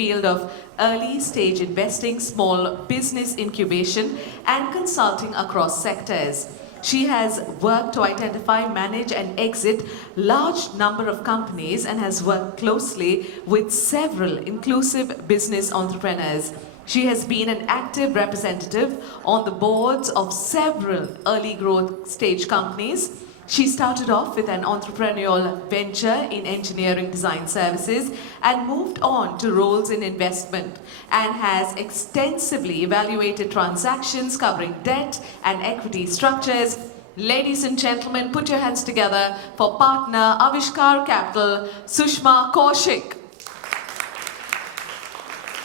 field of early stage investing, small business incubation, and consulting across sectors. She has worked to identify, manage, and exit large number of companies and has worked closely with several inclusive business entrepreneurs. She has been an active representative on the boards of several early growth stage companies. She started off with an entrepreneurial venture in engineering design services and moved on to roles in investment and has extensively evaluated transactions covering debt and equity structures. Ladies and gentlemen, put your hands together for partner Avishkar Capital, Sushma Kaushik.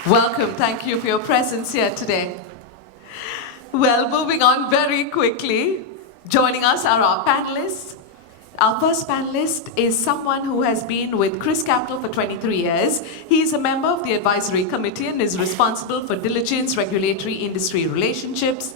Welcome, thank you for your presence here today. Well, moving on very quickly. Joining us are our panelists. Our first panelist is someone who has been with Chris Capital for 23 years. He is a member of the advisory committee and is responsible for diligence, regulatory industry relationships,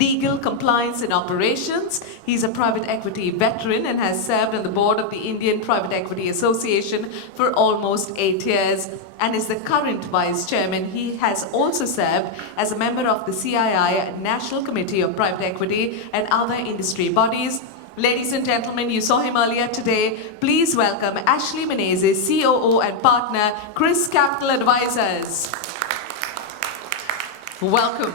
legal compliance and operations. He's a private equity veteran and has served on the board of the Indian Private Equity Association for almost 8 years and is the current vice chairman. He has also served as a member of the CII National Committee of Private Equity and other industry bodies. Ladies and gentlemen, you saw him earlier today. Please welcome Ashley Menezes, COO and partner, Chris Capital Advisors. Welcome.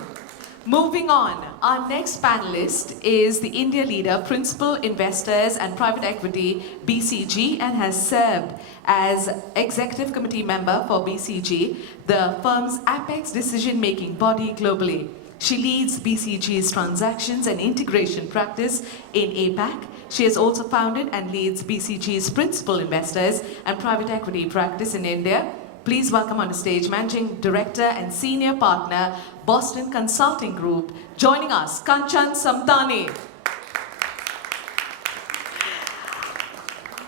Moving on, our next panelist is the India leader, Principal Investors and Private Equity, BCG, and has served as Executive Committee member for BCG, the firm's apex decision-making body globally. She leads BCG's transactions and integration practice in APAC. She has also founded and leads BCG's Principal Investors and Private Equity practice in India. Please welcome on the stage Managing Director and Senior Partner, Boston Consulting Group. Joining us, Kanchan Samtani.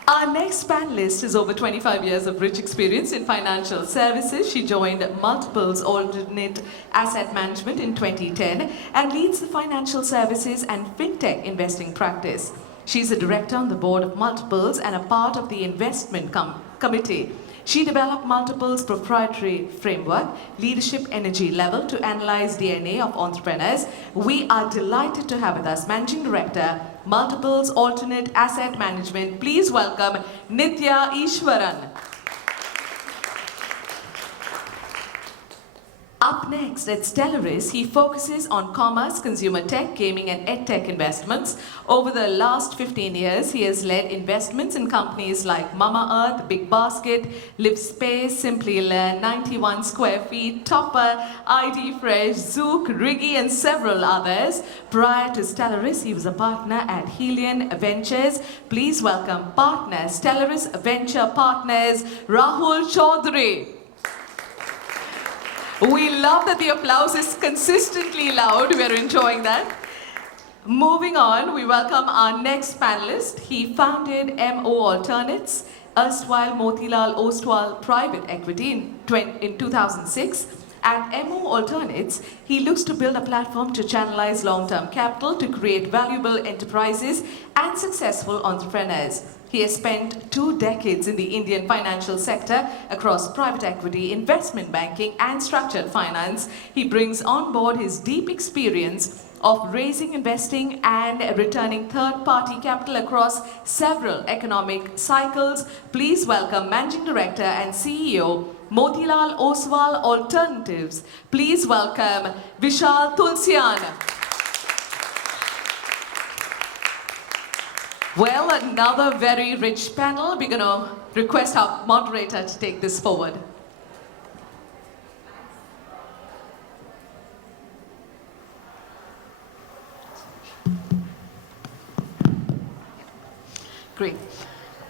Our next panelist has over 25 years of rich experience in financial services. She joined Multiples Alternate Asset Management in 2010 and leads the financial services and fintech investing practice. She's a director on the board of Multiples and a part of the investment committee. She developed Multiples' proprietary framework, Leadership Energy Level, to analyze DNA of entrepreneurs. We are delighted to have with us Managing Director, Multiples Alternate Asset Management. Please welcome Nithya Ishwaran. Up next at Stellaris, he focuses on commerce, consumer tech, gaming and edtech investments. Over the last 15 years, he has led investments in companies like Mama Earth, Big Basket, LiveSpace, Simply Learn, 91 Square Feet, Topper, ID Fresh, Zook, Riggy and several others. Prior to Stellaris, he was a partner at Helion Ventures. Please welcome partner, Stellaris Venture Partners, Rahul Chaudhary. We love that the applause is consistently loud. We're enjoying that. Moving on, we welcome our next panelist. He founded MO Alternates, erstwhile Motilal Oswal Private Equity in 2006. At MO Alternates, he looks to build a platform to channelize long-term capital to create valuable enterprises and successful entrepreneurs. He has spent 2 decades in the Indian financial sector across private equity, investment banking, and structured finance. He brings on board his deep experience of raising, investing, and returning third-party capital across several economic cycles. Please welcome Managing Director and CEO, Motilal Oswal Alternatives. Please welcome Vishal Tulsian. Well, another very rich panel. We're going to request our moderator to take this forward. Great.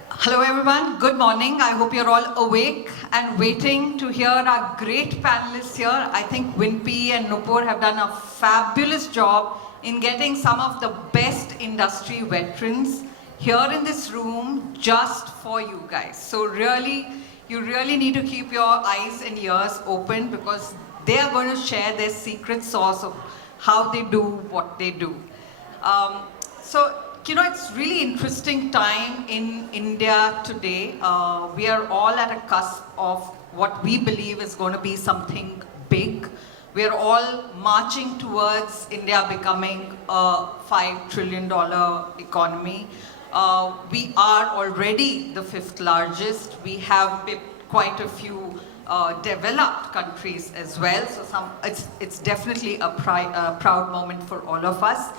Hello everyone, good morning. I hope you're all awake and waiting to hear our great panelists here. I think Winpy and Nupur have done a fabulous job in getting some of the best industry veterans here in this room just for you guys. So really, you really need to keep your eyes and ears open because they are going to share their secret sauce of how they do what they do. You know, it's really interesting time in India today. We are all at a cusp of what we believe is going to be something big. We're all marching towards India becoming a $5 trillion economy. We are already the 5th largest. We have quite a few developed countries as well. So it's definitely a proud moment for all of us.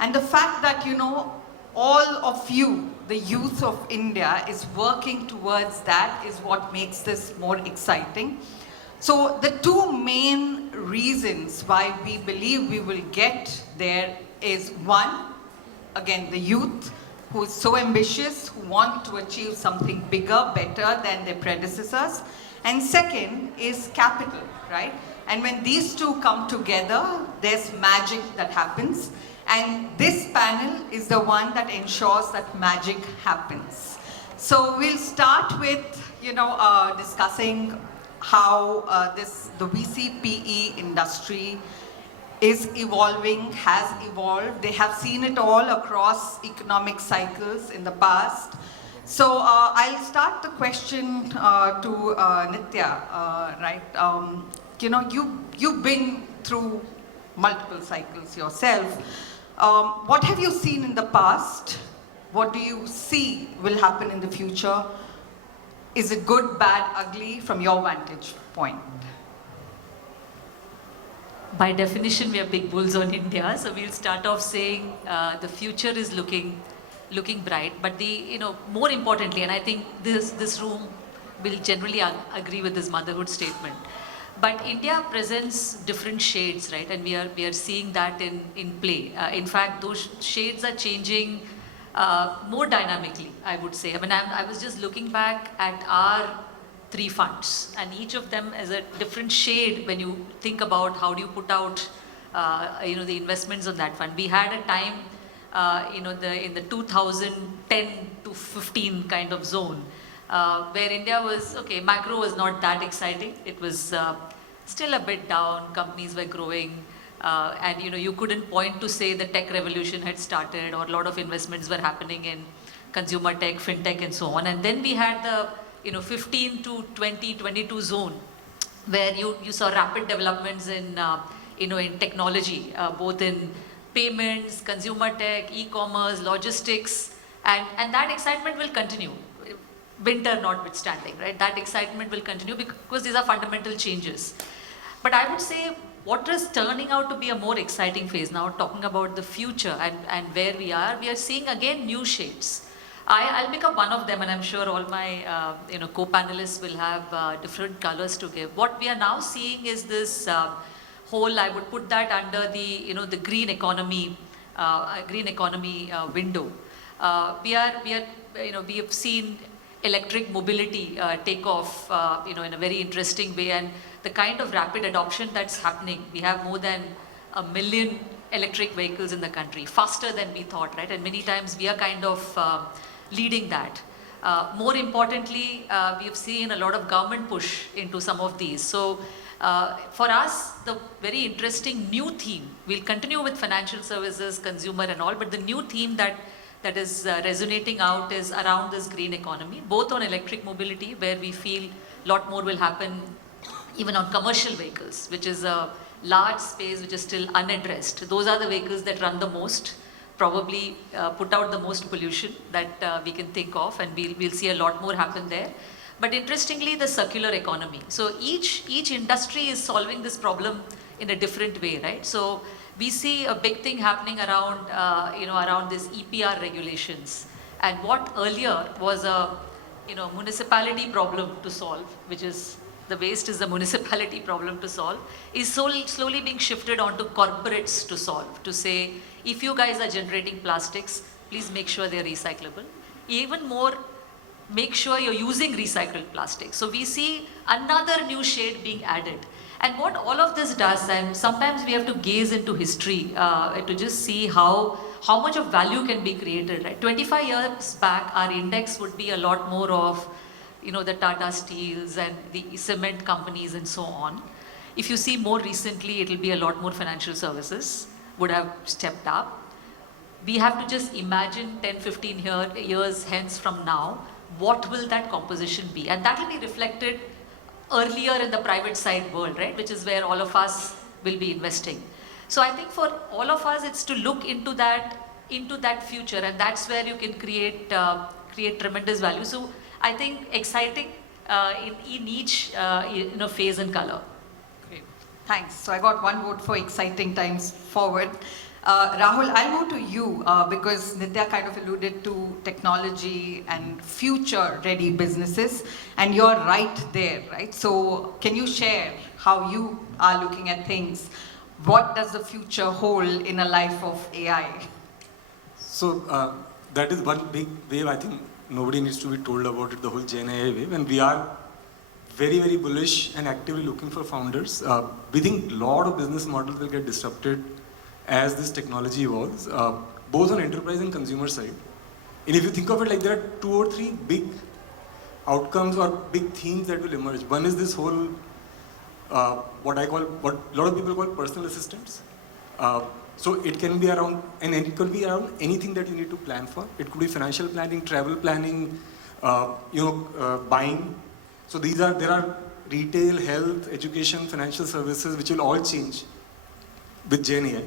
And the fact that, you know, all of you, the youth of India, is working towards that is what makes this more exciting. So the two main reasons why we believe we will get there is one, again, the youth who is so ambitious, who want to achieve something bigger, better than their predecessors. And second is capital, right? And when these two come together, there's magic that happens. And this panel is the one that ensures that magic happens. So we'll start with, you know, discussing how the VC/PE industry is evolving, has evolved. They have seen it all across economic cycles in the past. So I'll start the question to Nitya, right? You know, you've been through multiple cycles yourself. What have you seen in the past? What do you see will happen in the future? Is it good, bad, ugly from your vantage point? By definition, we are big bulls on India, so we'll start off saying the future is looking bright. But more importantly, and I think this room will generally agree with this motherhood statement. But India presents different shades, right? And we are seeing that in play. In fact, those shades are changing more dynamically, I would say. I mean, I was just looking back at our 3 funds, and each of them is a different shade when you think about how do you put out, the investments on that fund. We had a time, in the 2010 to 15 kind of zone, where India was, okay, macro was not that exciting. It was still a bit down, companies were growing, and you couldn't point to say the tech revolution had started or a lot of investments were happening in consumer tech, fintech and so on. And then we had the 15 to 20, 22 zone, where you saw rapid developments in in technology, both in payments, consumer tech, e-commerce, logistics, and that excitement will continue. Winter notwithstanding, right? That excitement will continue because these are fundamental changes. But I would say what is turning out to be a more exciting phase now, talking about the future and where we are seeing again new shades. I'll pick up one of them, and I'm sure all my co-panelists will have different colors to give. What we are now seeing is this whole, I would put that under the the green economy window. We have seen electric mobility take off in a very interesting way, and the kind of rapid adoption that's happening. We have more than 1 million electric vehicles in the country, faster than we thought, right? And many times we are kind of leading that. More importantly, we have seen a lot of government push into some of these. So for us, the very interesting new theme, we'll continue with financial services, consumer and all, but the new theme that is resonating out is around this green economy, both on electric mobility, where we feel a lot more will happen even on commercial vehicles, which is a large space which is still unaddressed. Those are the vehicles that run the most, probably put out the most pollution that we can think of, and we'll see a lot more happen there. But interestingly, the circular economy. So each industry is solving this problem in a different way, right? So we see a big thing happening around, around this EPR regulations, and what earlier was a, municipality problem to solve, which is the waste is the municipality problem to solve, is slowly being shifted onto corporates to solve. To say, if you guys are generating plastics, please make sure they're recyclable. Even more, make sure you're using recycled plastic. So we see another new shade being added. And what all of this does, and sometimes we have to gaze into history to just see how much of value can be created, right? 25 years back, our index would be a lot more of, the Tata Steels and the cement companies and so on. If you see more recently, it'll be a lot more financial services would have stepped up. We have to just imagine 10, 15 years hence from now, what will that composition be? And that will be reflected earlier in the private side world, right? Which is where all of us will be investing. So I think for all of us, it's to look into that future, and that's where you can create tremendous value. So I think exciting in each phase and color. Great. Thanks. So I got one vote for exciting times forward. Rahul, I'll move to you because Nitya kind of alluded to technology and future-ready businesses, and you're right there, right? So can you share how you are looking at things? What does the future hold in a life of AI? So that is one big wave. I think nobody needs to be told about it, the whole Gen AI wave, and we are very, very bullish and actively looking for founders. We think a lot of business models will get disrupted as this technology evolves, both on enterprise and consumer side. And if you think of it, like, there are 2 or 3 big outcomes or big themes that will emerge. One is this whole, what a lot of people call personal assistants. So it can be around, and it could be around anything that you need to plan for. It could be financial planning, travel planning, buying. So there are retail, health, education, financial services, which will all change with Gen AI.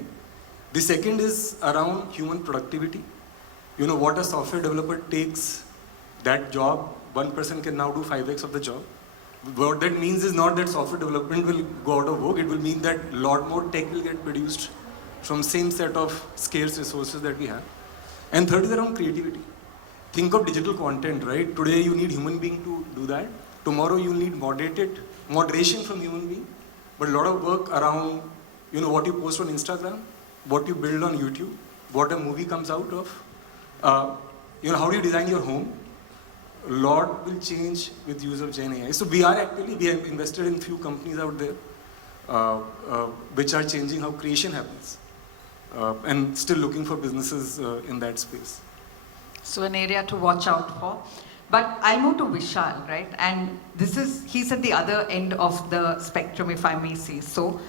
The second is around human productivity. What a software developer takes that job, one person can now do 5x of the job. What that means is not that software development will go out of vogue. It will mean that a lot more tech will get produced from same set of scarce resources that we have. And third is around creativity. Think of digital content, right? Today you need human being to do that. Tomorrow you need moderation from human being. But a lot of work around, what you post on Instagram, what you build on YouTube, what a movie comes out of. How do you design your home? A lot will change with use of Gen AI. So we have invested in few companies out there which are changing how creation happens, and still looking for businesses in that space. So an area to watch out for. But I'll move to Vishal, right? And he's at the other end of the spectrum, if I may say so.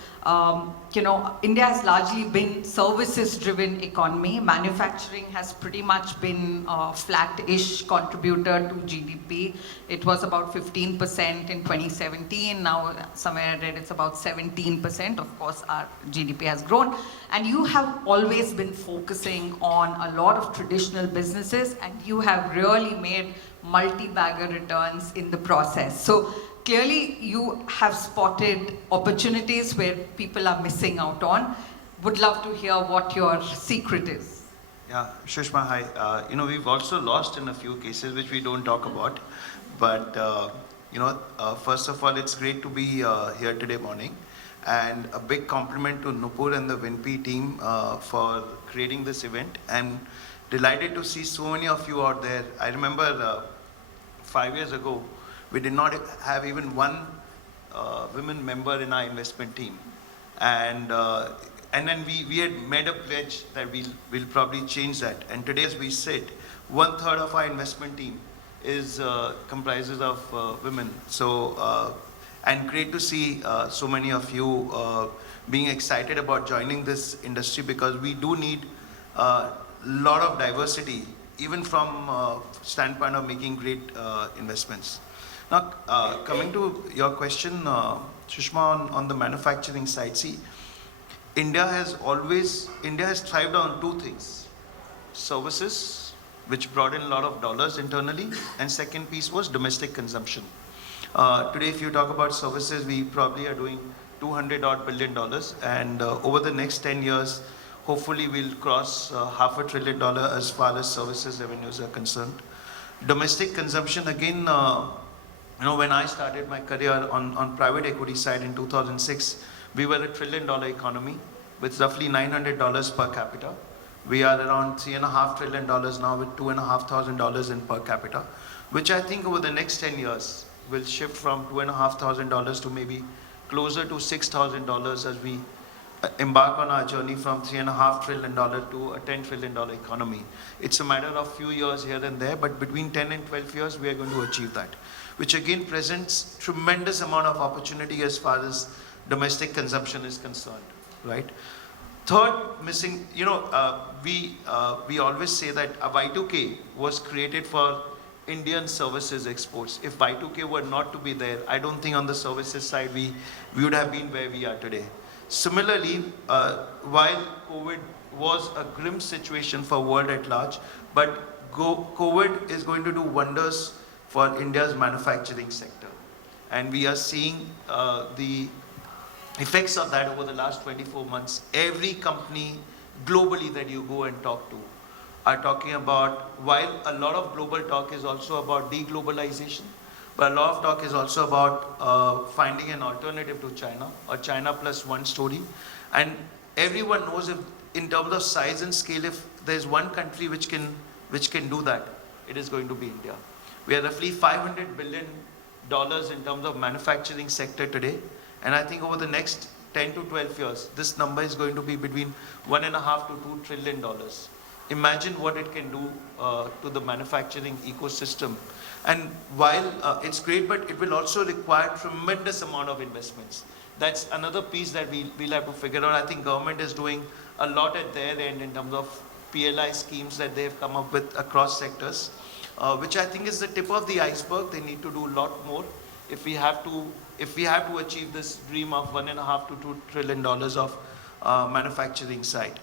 India has largely been services-driven economy. Manufacturing has pretty much been a flat-ish contributor to GDP. It was about 15% in 2017. Now, somewhere I read it's about 17%. Of course, our GDP has grown. And you have always been focusing on a lot of traditional businesses, and you have really made multi-bagger returns in the process. So clearly you have spotted opportunities where people are missing out on. Would love to hear what your secret is. Yeah, Shushma, hi. We've also lost in a few cases which we don't talk about. But, first of all, it's great to be here today morning. And a big compliment to Nupur and the WinP team for creating this event. And delighted to see so many of you out there. I remember 5 years ago, we did not have even one women member in our investment team. And then we had made a pledge that we'll probably change that. And today as we sit, 1/3 of our investment team comprises of women. So, and great to see so many of you being excited about joining this industry, because we do need a lot of diversity, even from standpoint of making great investments. Now, coming to your question, Sushma, on the manufacturing side, see, India has thrived on 2 things: services, which brought in a lot of dollars internally, and second piece was domestic consumption. Today, if you talk about services, we probably are doing $200 billion, and over the next 10 years, hopefully we'll cross $500 billion as far as services revenues are concerned. Domestic consumption, again, when I started my career on private equity side in 2006, we were a $1 trillion economy with roughly $900 per capita. We are around $3.5 trillion now with $2,500 in per capita, which I think over the next 10 years will shift from $2,500 to maybe closer to $6,000 as we embark on our journey from $3.5 trillion to a $10 trillion economy. It's a matter of few years here and there, but between 10 and 12 years, we are going to achieve that, which again presents tremendous amount of opportunity as far as domestic consumption is concerned, right? Third, we always say that a Y2K was created for Indian services exports. If Y2K were not to be there, I don't think on the services side we would have been where we are today. Similarly, while COVID was a grim situation for world at large, but COVID is going to do wonders for India's manufacturing sector. And we are seeing the effects of that over the last 24 months. Every company globally that you go and talk to are talking about, while a lot of global talk is also about deglobalization, but a lot of talk is also about finding an alternative to China, or China plus one story. And everyone knows, if in terms of size and scale, if there's one country which can do that, it is going to be India. We are roughly $500 billion in terms of manufacturing sector today. And I think over the next 10 to 12 years, this number is going to be between $1.5 to $2 trillion. Imagine what it can do to the manufacturing ecosystem. And while it's great, but it will also require tremendous amount of investments. That's another piece that we'll have to figure out. I think government is doing a lot at their end in terms of PLI schemes that they've come up with across sectors, which I think is the tip of the iceberg. They need to do a lot more if we have to achieve this dream of $1.5 to $2 trillion of manufacturing side.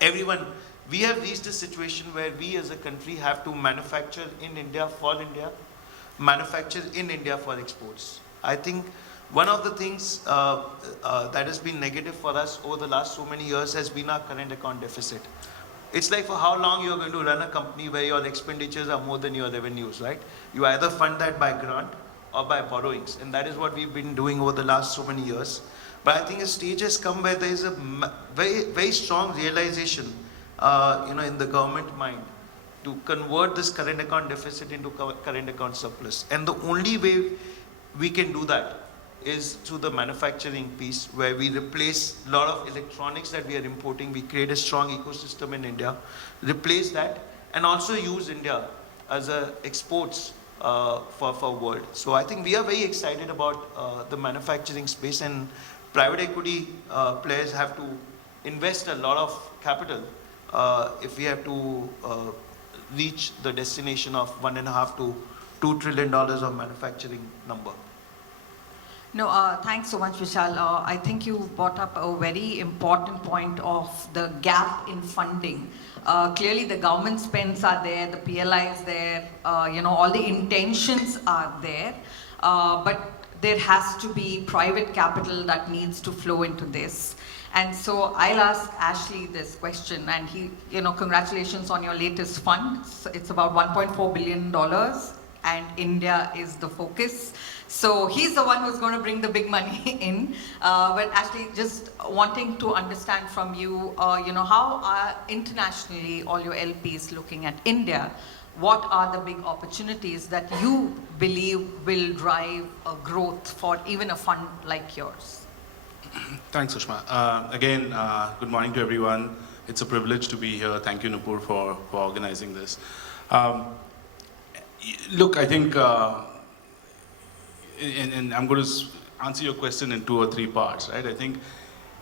Everyone, we have reached a situation where we as a country have to manufacture in India for India, manufacture in India for exports. I think one of the things that has been negative for us over the last so many years has been our current account deficit. It's like, for how long you're going to run a company where your expenditures are more than your revenues, right? You either fund that by grant or by borrowings, and that is what we've been doing over the last so many years. But I think a stage has come where there is a very, very strong realization, in the government mind, to convert this current account deficit into current account surplus. And the only way we can do that is through the manufacturing piece, where we replace a lot of electronics that we are importing. We create a strong ecosystem in India, replace that, and also use India as a exports for world. So I think we are very excited about the manufacturing space, and private equity players have to invest a lot of capital if we have to reach the destination of $1.5 to $2 trillion of manufacturing number. No, thanks so much, Vishal. I think you brought up a very important point of the gap in funding. Clearly, the government spends are there, the PLI is there, all the intentions are there, but there has to be private capital that needs to flow into this. And so I'll ask Ashley this question, and congratulations on your latest fund. It's about $1.4 billion, and India is the focus. So he's the one who's going to bring the big money in. But Ashley, just wanting to understand from you, how are internationally all your LPs looking at India? What are the big opportunities that you believe will drive a growth for even a fund like yours? Thanks, Sushma. Again, good morning to everyone. It's a privilege to be here. Thank you, Nupur, for organizing this. Look, I think, and I'm going to answer your question in 2 or 3 parts, right? I think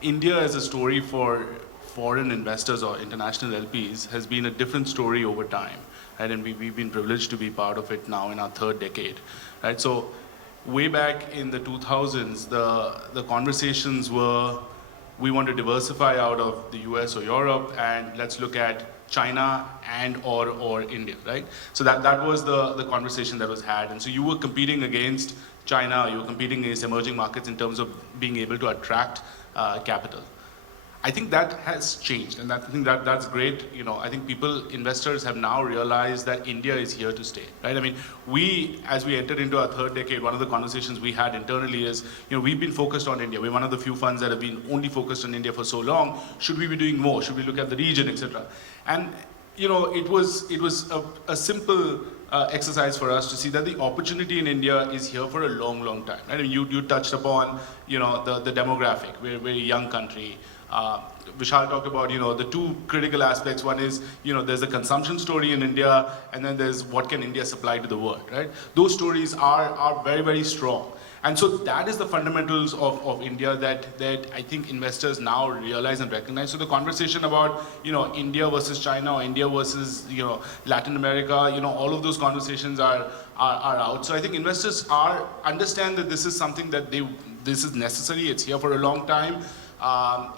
India as a story for foreign investors or international LPs has been a different story over time, right? And we've been privileged to be part of it now in our 3rd decade, right? So way back in the 2000s, the conversations were, we want to diversify out of the US or Europe, and let's look at China and or India, right? So that was the conversation that was had. And so you were competing against China, you were competing against emerging markets in terms of being able to attract capital. I think that has changed, and I think that's great. I think investors have now realized that India is here to stay, right? I mean, as we entered into our 3rd decade, one of the conversations we had internally is, we've been focused on India. We're one of the few funds that have been only focused on India for so long. Should we be doing more? Should we look at the region, etc.? And it was a simple exercise for us to see that the opportunity in India is here for a long, long time. Right? I mean, you touched upon the demographic. We're a young country. Vishal talked about, the 2 critical aspects. One is, there's a consumption story in India, and then there's what can India supply to the world, right? Those stories are very, very strong. And so that is the fundamentals of India that I think investors now realize and recognize. So the conversation about, India versus China or India versus, Latin America, all of those conversations are out. So I think investors understand that this is something that this is necessary, it's here for a long time,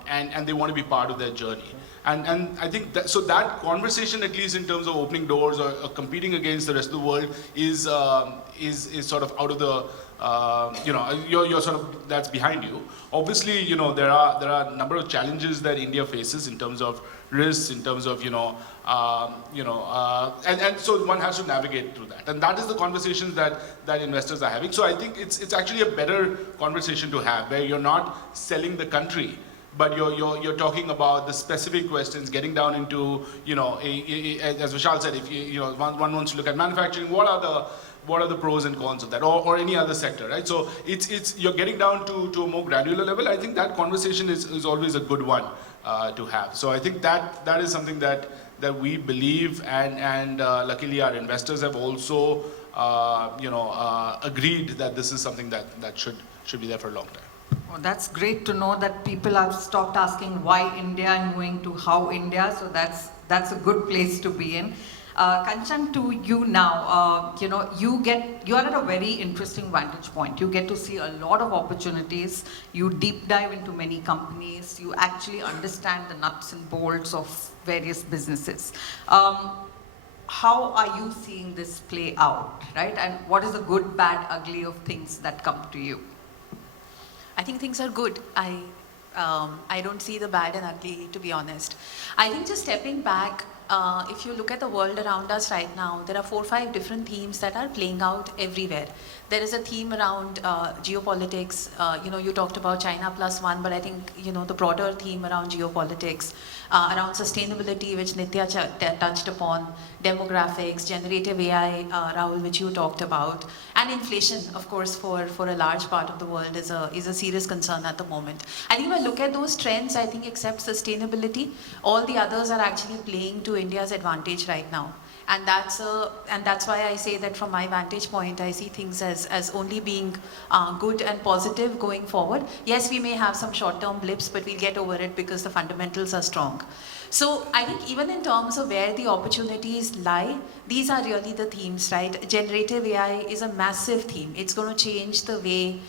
and they want to be part of their journey. And I think that, so that conversation, at least in terms of opening doors or competing against the rest of the world, is sort of out of the, you're sort of, that's behind you. Obviously, there are a number of challenges that India faces in terms of risks, in terms of, and so one has to navigate through that. And that is the conversations that investors are having. So I think it's actually a better conversation to have, where you're not selling the country, but you're talking about the specific questions, getting down into, as Vishal said, if one wants to look at manufacturing, what are the pros and cons of that, or any other sector, right? So you're getting down to a more granular level. I think that conversation is always a good one to have. So I think that is something that we believe, and luckily our investors have also agreed that this is something that should be there for a long time. Well, that's great to know that people have stopped asking why India and moving to how India. So that's a good place to be in. Kanchan, to you now, you are at a very interesting vantage point. You get to see a lot of opportunities. You deep dive into many companies. You actually understand the nuts and bolts of various businesses. How are you seeing this play out, right? And what is the good, bad, ugly of things that come to you? I think things are good. I don't see the bad and ugly, to be honest. I think just stepping back, if you look at the world around us right now, there are 4 or 5 different themes that are playing out everywhere. There is a theme around geopolitics. You talked about China +1, but I think, the broader theme around geopolitics, around sustainability, which Nitya touched upon, demographics, generative AI, Rahul, which you talked about, and inflation, of course, for a large part of the world is a serious concern at the moment. I think if I look at those trends, I think except sustainability, all the others are actually playing to India's advantage right now. And that's why I say that from my vantage point, I see things as only being good and positive going forward. Yes, we may have some short-term blips, but we'll get over it because the fundamentals are strong. So I think even in terms of where the opportunities lie, these are really the themes, right? Generative AI is a massive theme. It's going to change the way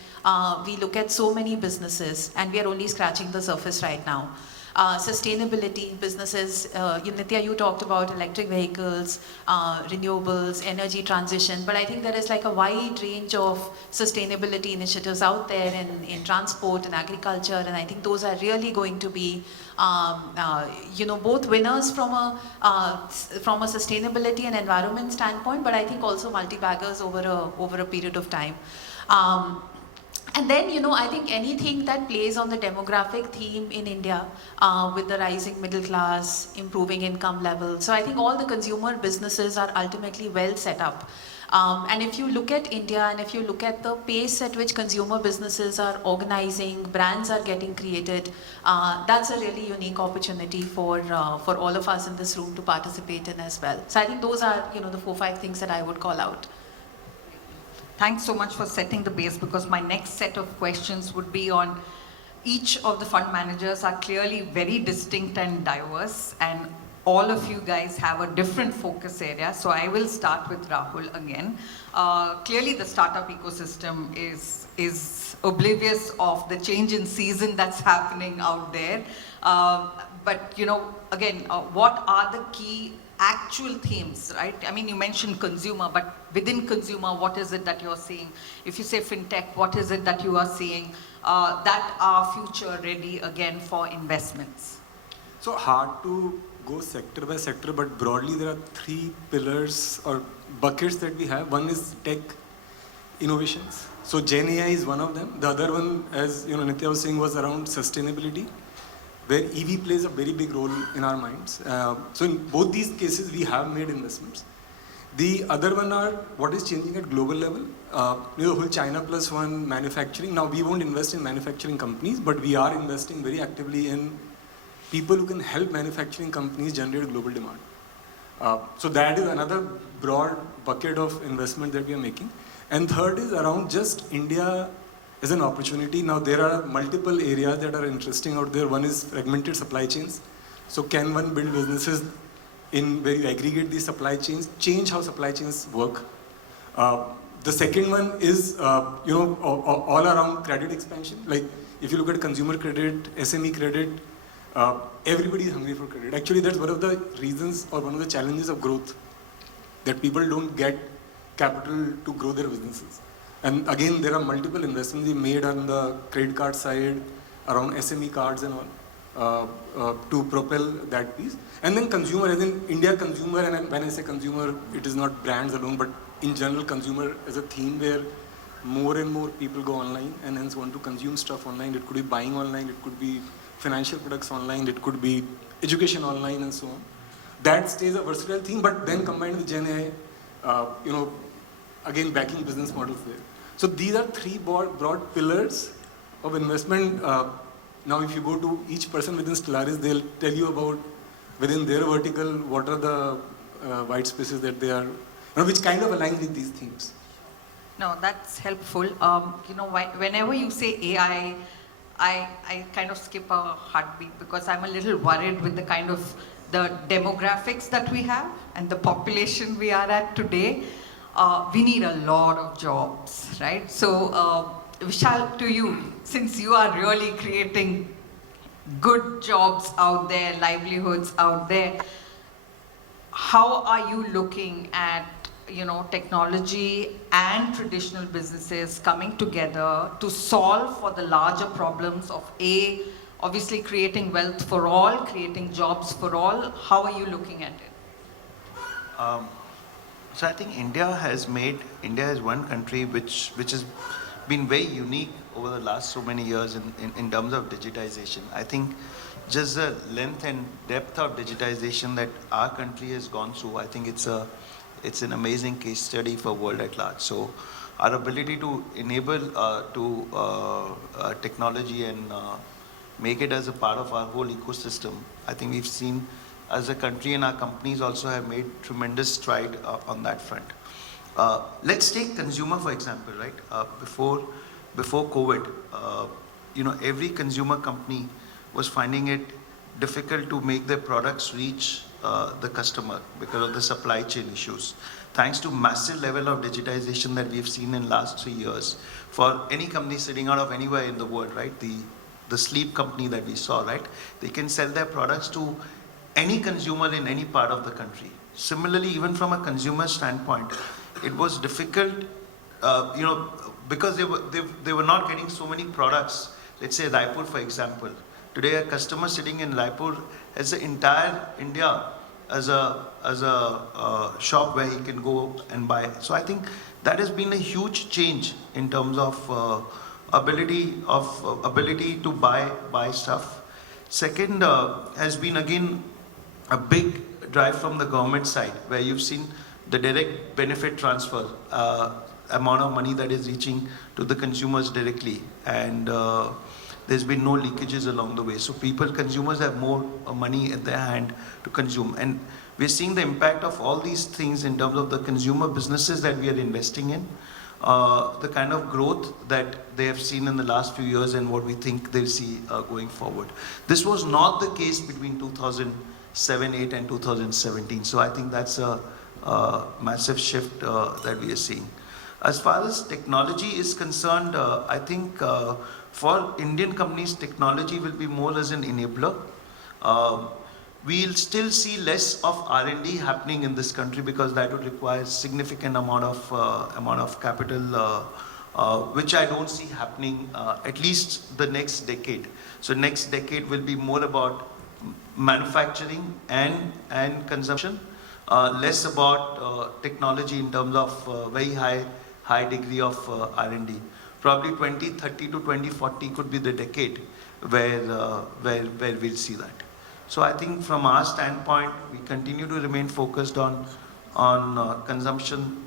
we look at so many businesses, and we are only scratching the surface right now. Sustainability, businesses, Nitya, you talked about electric vehicles, renewables, energy transition, but I think there is like a wide range of sustainability initiatives out there in transport and agriculture, and I think those are really going to be, both winners from a sustainability and environment standpoint, but I think also multi-baggers over a period of time. And then, I think anything that plays on the demographic theme in India, with the rising middle class, improving income levels. So I think all the consumer businesses are ultimately well set up. And if you look at India, and if you look at the pace at which consumer businesses are organizing, brands are getting created, that's a really unique opportunity for all of us in this room to participate in as well. So I think those are, the 4 or 5 things that I would call out. Thanks so much for setting the base, because my next set of questions would be on each of the fund managers are clearly very distinct and diverse, and all of you guys have a different focus area. So I will start with Rahul again. Clearly the startup ecosystem is oblivious of the change in season that's happening out there. But again, what are the key actual themes, right? I mean, you mentioned consumer, but within consumer, what is it that you're seeing? If you say fintech, what is it that you are seeing that are future ready again for investments? So hard to go sector by sector, but broadly there are 3 pillars or buckets that we have. One is tech innovations. So Gen AI is one of them. The other one, as Nitya was saying, was around sustainability, where EV plays a very big role in our minds. So in both these cases, we have made investments. The other one are what is changing at global level. The whole China +1 manufacturing. Now, we won't invest in manufacturing companies, but we are investing very actively in people who can help manufacturing companies generate global demand. So that is another broad bucket of investment that we are making. And third is around just India is an opportunity. Now there are multiple areas that are interesting out there. One is fragmented supply chains. So can one build businesses in where you aggregate these supply chains, change how supply chains work? The second one is, all around credit expansion. Like if you look at consumer credit, SME credit, everybody is hungry for credit. Actually, that's one of the reasons or one of the challenges of growth, that people don't get capital to grow their businesses. And again, there are multiple investments we made on the credit card side, around SME cards and all, to propel that piece. And then consumer, as in India consumer, and when I say consumer, it is not brands alone, but in general, consumer is a theme where more and more people go online and hence want to consume stuff online. It could be buying online, it could be financial products online, it could be education online and so on. That stays a versatile theme, but then combined with Gen AI, again backing business models there. So these are three broad pillars of investment. Now if you go to each person within Stellaris, they'll tell you about within their vertical, what are the white spaces that they are, which kind of aligns with these themes. No, that's helpful. Whenever you say AI, I kind of skip a heartbeat because I'm a little worried with the kind of the demographics that we have and the population we are at today. We need a lot of jobs, right? So, Vishal, to you, since you are really creating good jobs out there, livelihoods out there, how are you looking at technology and traditional businesses coming together to solve for the larger problems of obviously creating wealth for all, creating jobs for all? How are you looking at it? So I think India is one country which has been very unique over the last so many years in terms of digitization. I think just the length and depth of digitization that our country has gone through, I think it's an amazing case study for world at large. So our ability to enable technology and make it as a part of our whole ecosystem, I think we've seen as a country, and our companies also have made tremendous stride on that front. Let's take consumer for example, right? Before COVID, every consumer company was finding it difficult to make their products reach the customer because of the supply chain issues. Thanks to massive level of digitization that we've seen in last 3 years, for any company sitting out of anywhere in the world, right? The sleep company that we saw, right? They can sell their products to any consumer in any part of the country. Similarly, even from a consumer standpoint, it was difficult, because they were not getting so many products. Let's say Raipur, for example. Today, a customer sitting in Raipur has the entire India as a shop where he can go and buy. So I think that has been a huge change in terms of ability to buy stuff. Second has been again a big drive from the government side, where you've seen the direct benefit transfer, amount of money that is reaching to the consumers directly, and there's been no leakages along the way. So consumers have more money at their hand to consume, and we're seeing the impact of all these things in terms of the consumer businesses that we are investing in, the kind of growth that they have seen in the last few years and what we think they'll see going forward. This was not the case between 2007, 8 and 2017. So I think that's a massive shift that we are seeing. As far as technology is concerned, I think for Indian companies, technology will be more as an enabler. We'll still see less of R&D happening in this country because that would require significant amount of capital, which I don't see happening at least the next decade. So next decade will be more about manufacturing and consumption, less about technology in terms of very high degree of R&D. Probably 2030 to 2040 could be the decade where we'll see that. So I think from our standpoint, we continue to remain focused on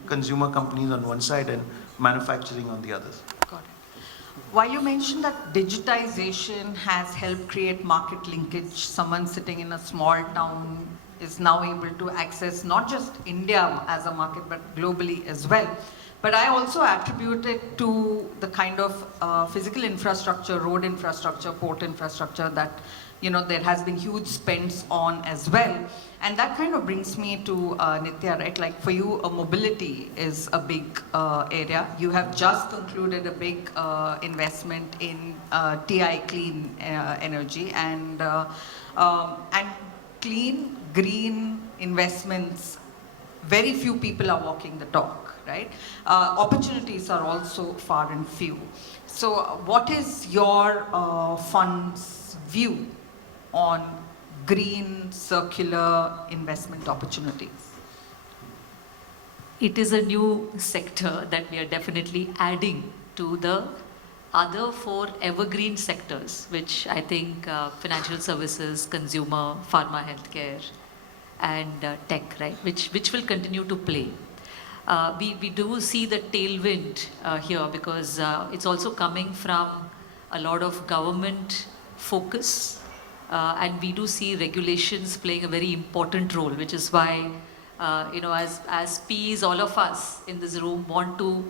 consumer companies on one side and manufacturing on the other. Got it. While you mentioned that digitization has helped create market linkage, someone sitting in a small town is now able to access not just India as a market, but globally as well. But I also attribute it to the kind of physical infrastructure, road infrastructure, port infrastructure that, you know, there has been huge spends on as well. And that kind of brings me to Nitya, right? Like for you, mobility is a big area. You have just concluded a big investment in TI Clean Energy and clean, green investments. Very few people are walking the talk, right? Opportunities are also far and few. So what is your fund's view on green, circular investment opportunities? It is a new sector that we are definitely adding to the other 4 evergreen sectors, which I think financial services, consumer, pharma, healthcare, and tech, right, which will continue to play. We do see the tailwind here because it's also coming from a lot of government focus, and we do see regulations playing a very important role, which is why, you know, as Ps, all of us in this room want to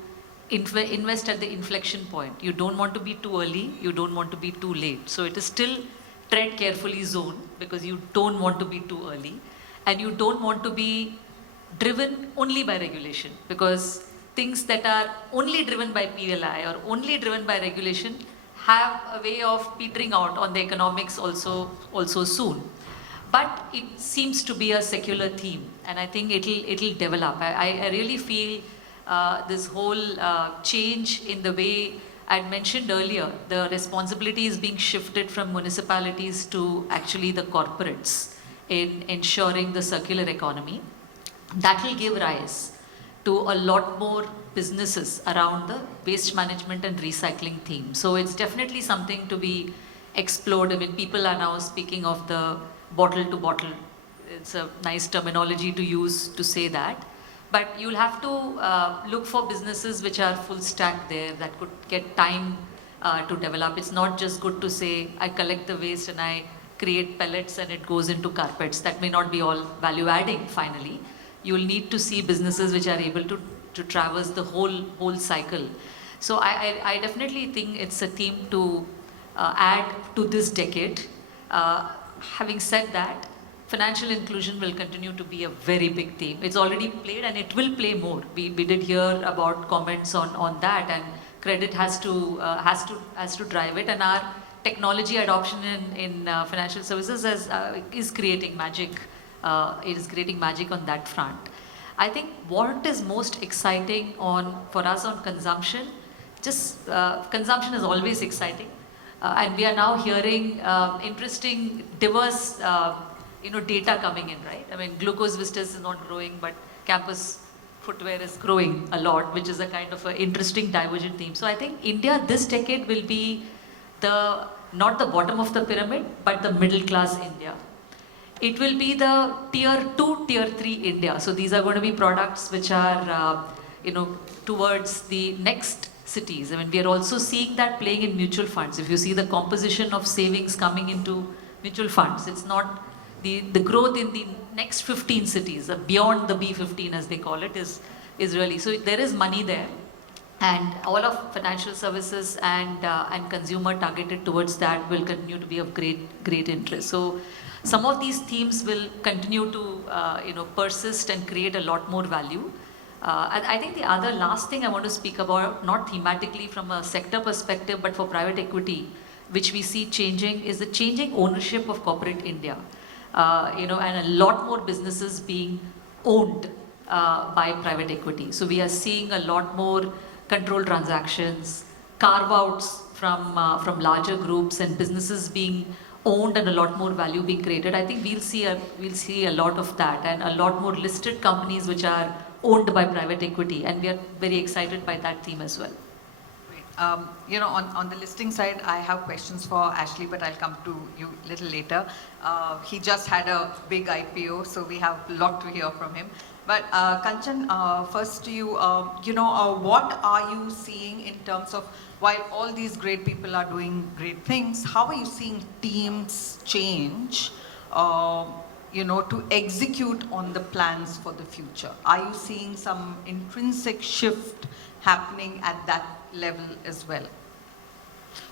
invest at the inflection point. You don't want to be too early, you don't want to be too late. So it is still tread carefully zone because you don't want to be too early and you don't want to be driven only by regulation, because things that are only driven by PLI or only driven by regulation have a way of petering out on the economics also soon. But it seems to be a secular theme, and I think it'll develop. I really feel this whole change in the way I mentioned earlier, the responsibility is being shifted from municipalities to actually the corporates in ensuring the circular economy. That will give rise to a lot more businesses around the waste management and recycling theme. So it's definitely something to be explored. I mean, people are now speaking of the bottle to bottle. It's a nice terminology to use to say that. But you'll have to look for businesses which are full stack there that could get time to develop. It's not just good to say, I collect the waste and I create pellets and it goes into carpets. That may not be all value adding finally. You'll need to see businesses which are able to traverse the whole cycle. So I definitely think it's a theme to add to this decade. Having said that, financial inclusion will continue to be a very big theme. It's already played and it will play more. We did hear about comments on that, and credit has to drive it, and our technology adoption in financial services is creating magic. It is creating magic on that front. I think what is most exciting for us on consumption, consumption is always exciting, and we are now hearing interesting, diverse data coming in, right? I mean, glucose vistas is not growing, but campus footwear is growing a lot, which is a kind of an interesting divergent theme. So I think India this decade will be not the bottom of the pyramid, but the middle class India. It will be the tier 2, tier 3 India. So these are going to be products which are, towards the next cities. I mean, we are also seeing that playing in mutual funds. If you see the composition of savings coming into mutual funds, it's not the growth in the next 15 cities, beyond the B15 as they call it, is really, so there is money there. And all of financial services and consumer targeted towards that will continue to be of great interest. So some of these themes will continue to persist and create a lot more value. And I think the other last thing I want to speak about, not thematically from a sector perspective, but for private equity, which we see changing, is the changing ownership of corporate India. And a lot more businesses being owned by private equity. So we are seeing a lot more control transactions, carve-outs from larger groups, and businesses being owned and a lot more value being created. I think we'll see a lot of that, and a lot more listed companies which are owned by private equity, and we are very excited by that theme as well. On the listing side, I have questions for Ashley, but I'll come to you a little later. He just had a big IPO, so we have a lot to hear from him. But Kanchan, first to you, what are you seeing in terms of, while all these great people are doing great things, how are you seeing teams change to execute on the plans for the future? Are you seeing some intrinsic shift happening at that level as well?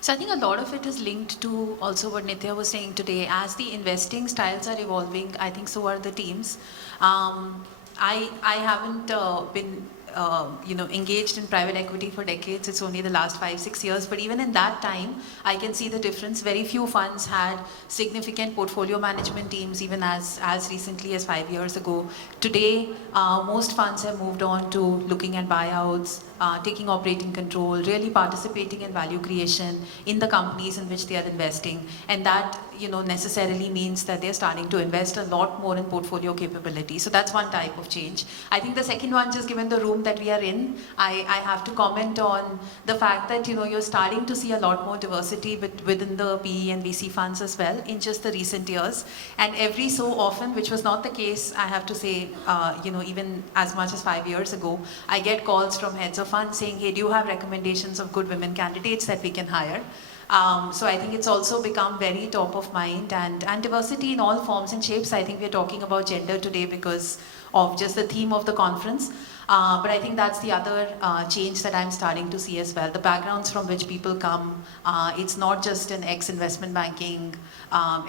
So I think a lot of it is linked to also what Nitya was saying today. As the investing styles are evolving, I think so are the teams. I haven't been engaged in private equity for decades. It's only the last 5-6 years. But even in that time, I can see the difference. Very few funds had significant portfolio management teams, even as recently as 5 years ago. Today, most funds have moved on to looking at buyouts, taking operating control, really participating in value creation in the companies in which they are investing. And that necessarily means that they're starting to invest a lot more in portfolio capability. So that's one type of change. I think the second one, just given the room that we are in, I have to comment on the fact that you're starting to see a lot more diversity within the PE and VC funds as well in just the recent years. And every so often, which was not the case, I have to say, even as much as 5 years ago, I get calls from heads of funds saying, hey, do you have recommendations of good women candidates that we can hire? So I think it's also become very top of mind, and diversity in all forms and shapes. I think we're talking about gender today because of just the theme of the conference. But I think that's the other change that I'm starting to see as well. The backgrounds from which people come, it's not just an ex-investment banking,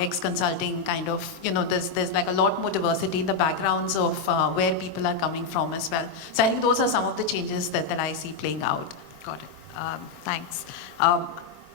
ex-consulting kind of, there's like a lot more diversity in the backgrounds of where people are coming from as well. So I think those are some of the changes that I see playing out. Got it. Thanks.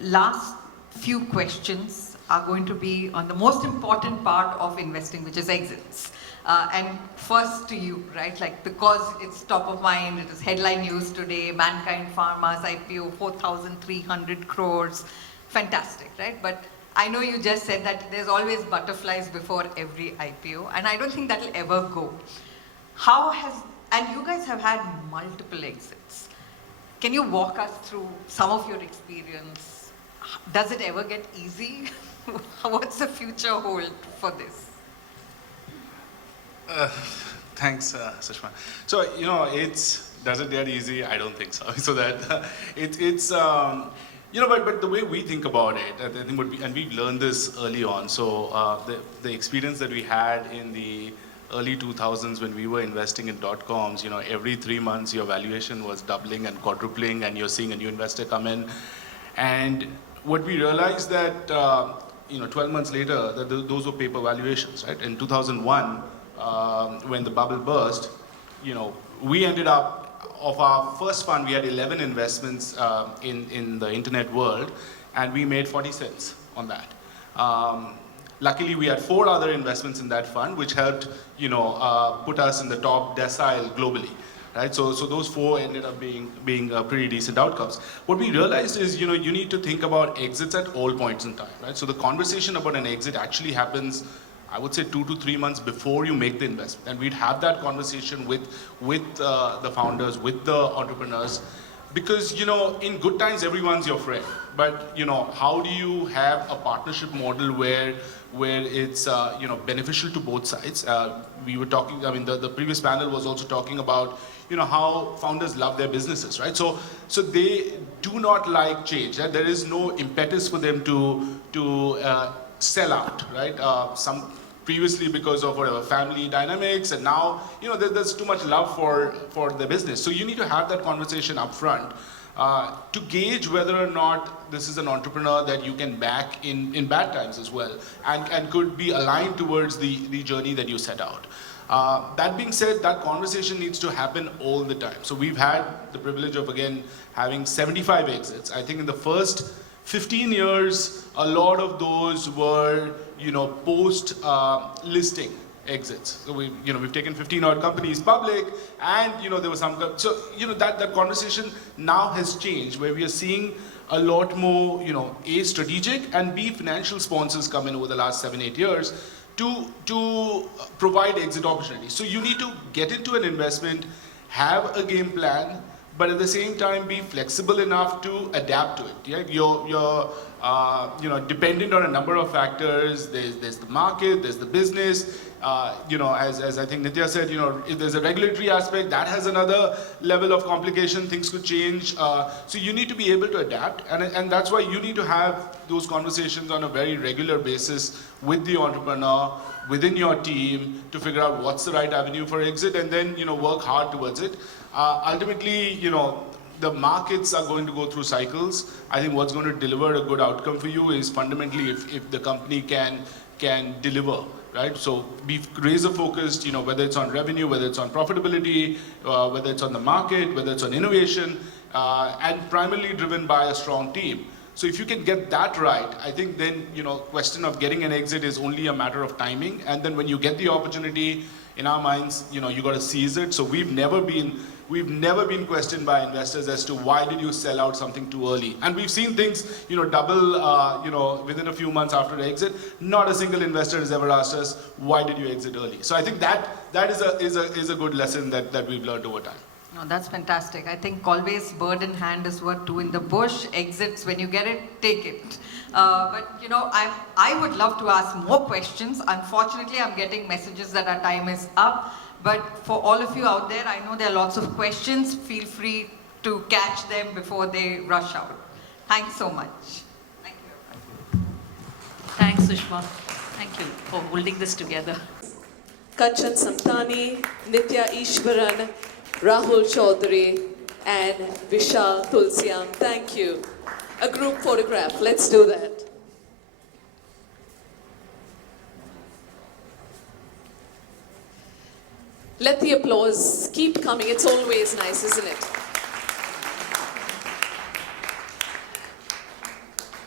Last few questions are going to be on the most important part of investing, which is exits. And first to you, right? Like, because it's top of mind, it is headline news today, Mankind Pharma's IPO, 4,300 crores. Fantastic, right? But I know you just said that there's always butterflies before every IPO, and I don't think that'll ever go. And you guys have had multiple exits. Can you walk us through some of your experience? Does it ever get easy? What's the future hold for this? Thanks, Sushma. So, does it get easy? I don't think so. So that but the way we think about it, I think and we've learned this early on. So the experience that we had in the early 2000s when we were investing in dot-coms, every 3 months your valuation was doubling and quadrupling, and you're seeing a new investor come in. And what we realized that 12 months later, that those were paper valuations, right? In 2001, when the bubble burst, we ended up, of our first fund, we had 11 investments in the internet world, and we made 40 cents on that. Luckily, we had 4 other investments in that fund, which helped, put us in the top decile globally. Right, so those 4 ended up being pretty decent outcomes. What we realized is, you need to think about exits at all points in time, right? So the conversation about an exit actually happens, I would say 2 to 3 months before you make the investment, and we'd have that conversation with the founders, with the entrepreneurs, because in good times everyone's your friend, but how do you have a partnership model where it's beneficial to both sides? We were talking, the previous panel was also talking about how founders love their businesses, right? So they do not like change. Right? There is no impetus for them to sell out, right? Some previously because of whatever family dynamics, and now there's too much love for the business. So you need to have that conversation up front to gauge whether or not this is an entrepreneur that you can back in bad times as well, and could be aligned towards the journey that you set out. That being said, that conversation needs to happen all the time. So we've had the privilege of, again, having 75 exits. I think in the first 15 years, a lot of those were, post-listing exits. So we've taken 15 odd companies public, and there was some. So that conversation now has changed, where we are seeing a lot more, A, strategic, and B, financial sponsors come in over the last 7-8 years to provide exit opportunities. So you need to get into an investment, have a game plan, but at the same time be flexible enough to adapt to it. Yeah? Your dependent on a number of factors. There's the market, there's the business. As I think Nitya said, if there's a regulatory aspect, that has another level of complication. Things could change. So you need to be able to adapt, and that's why you need to have those conversations on a very regular basis with the entrepreneur, within your team, to figure out what's the right avenue for exit, and then work hard towards it. Ultimately, the markets are going to go through cycles. I think what's going to deliver a good outcome for you is fundamentally if the company can deliver, right? So be razor focused, whether it's on revenue, whether it's on profitability, whether it's on the market, whether it's on innovation, and primarily driven by a strong team. So if you can get that right, I think then, question of getting an exit is only a matter of timing. And then when you get the opportunity, in our minds, you got to seize it. So we've never been questioned by investors as to why did you sell out something too early. And we've seen things, double, within a few months after the exit. Not a single investor has ever asked us, why did you exit early? So I think that is a good lesson that we've learned over time. No, that's fantastic. I think always bird in hand is worth two in the bush. Exits, when you get it, take it. But I would love to ask more questions. Unfortunately, I'm getting messages that our time is up. But for all of you out there, I know there are lots of questions. Feel free to catch them before they rush out. Thanks so much. Thank you. Thanks, Sushma. Thank you for holding this together. Kanchan Samtani, Nitya Ishwaran, Rahul Chaudhary, and Vishal Tulsiam. Thank you. A group photograph. Let's do that. Let the applause keep coming. It's always nice, isn't it?